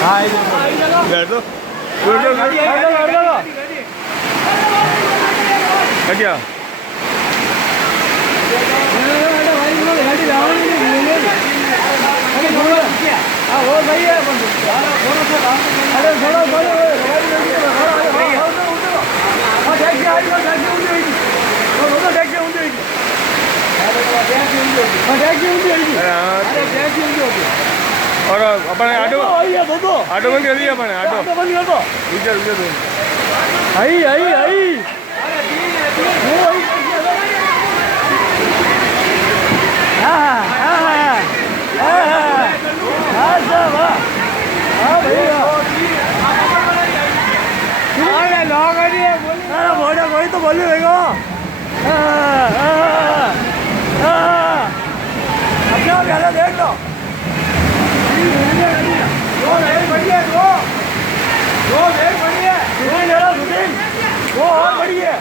हाँ बैठ दो क्या वो सही है अरे थोड़ा और अपने ऑटो में कर दिया अपने ऑटो इधर आई आई आई कोई तो बोली देखो अपना पहले देख लो दो बढ़िया दो और बढ़िया